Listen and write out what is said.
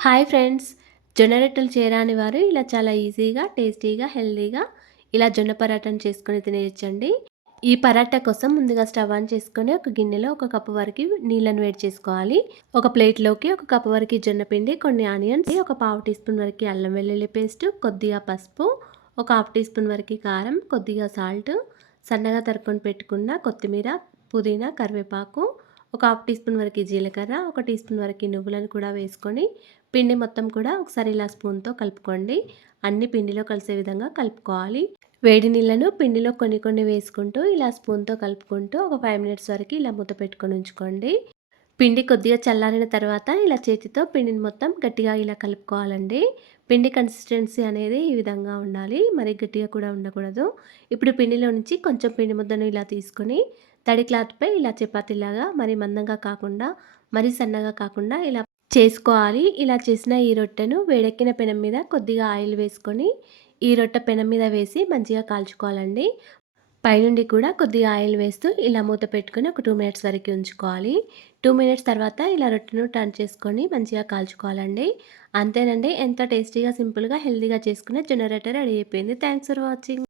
Hi friends. జొన్న రొట్టెలు చేయరాని వారు ఇలా చాలా ఈజీగా, టేస్టీగా, హెల్తీగా ఇలా జొన్న పరాటాను చేసుకొని తినేయొచ్చండి. ఈ పరాటా కోసం ముందుగా స్టవ్ ఆన్ చేసుకొని ఒక గిన్నెలో ఒక కప్పు వరకు నీళ్ళను వేడి చేసుకోవాలి. ఒక ప్లేట్‌లోకి ఒక కప్పు వరకు జొన్న పిండి, కొన్ని ఆనియన్స్, ఒక పావు టీ స్పూన్ వరకు అల్లం వెల్లుల్లి పేస్ట్, కొద్దిగా పసుపు, ఒక హాఫ్ టీ స్పూన్ వరకు కారం, కొద్దిగా సాల్ట్, సన్నగా తరుక్కొని పెట్టుకున్న కొత్తిమీర, పుదీనా, కరివేపాకు, ఒక హాఫ్ టీ స్పూన్ వరకు జీలకర్ర, ఒక టీ స్పూన్ వరకు నువ్వులను కూడా వేసుకొని పిండి మొత్తం కూడా ఒకసారి ఇలా స్పూన్‌తో కలుపుకోండి. అన్ని పిండిలో కలిసే విధంగా కలుపుకోవాలి. వేడి నీళ్ళను పిండిలో కొన్ని కొన్ని వేసుకుంటూ ఇలా స్పూన్‌తో కలుపుకుంటూ ఒక 5 మినిట్స్ వరకు ఇలా మూత పెట్టుకొని ఉంచుకోండి. పిండి కొద్దిగా చల్లారిన తర్వాత ఇలా చేతితో పిండిని మొత్తం గట్టిగా ఇలా కలుపుకోవాలండి. పిండి కన్సిస్టెన్సీ అనేది ఈ విధంగా ఉండాలి. మరి గట్టిగా కూడా ఉండకూడదు. ఇప్పుడు పిండిలో నుంచి కొంచెం పిండి ముద్దను ఇలా తీసుకొని తడి క్లాత్‌పై ఇలా చపాతీలాగా మరి మందంగా కాకుండా, మరి సన్నగా కాకుండా ఇలా చేసుకోవాలి. ఇలా చేసిన ఈ రొట్టెను వేడెక్కిన పెనం మీద కొద్దిగా ఆయిల్ వేసుకొని ఈ రొట్టె పెనం మీద వేసి మంచిగా కాల్చుకోవాలండి. పైనుండి కూడా కొద్దిగా ఆయిల్ వేస్తూ ఇలా మూత పెట్టుకొని ఒక 2 మినిట్స్ వరకు ఉంచుకోవాలి. 2 మినిట్స్ తర్వాత ఇలా రొట్టెను టర్న్ చేసుకొని మంచిగా కాల్చుకోవాలండి. అంతేనండి, ఎంతో టేస్టీగా, సింపుల్‌గా, హెల్తీగా చేసుకునే జొన్న రొట్టె రెడీ అయిపోయింది. Thanks for watching.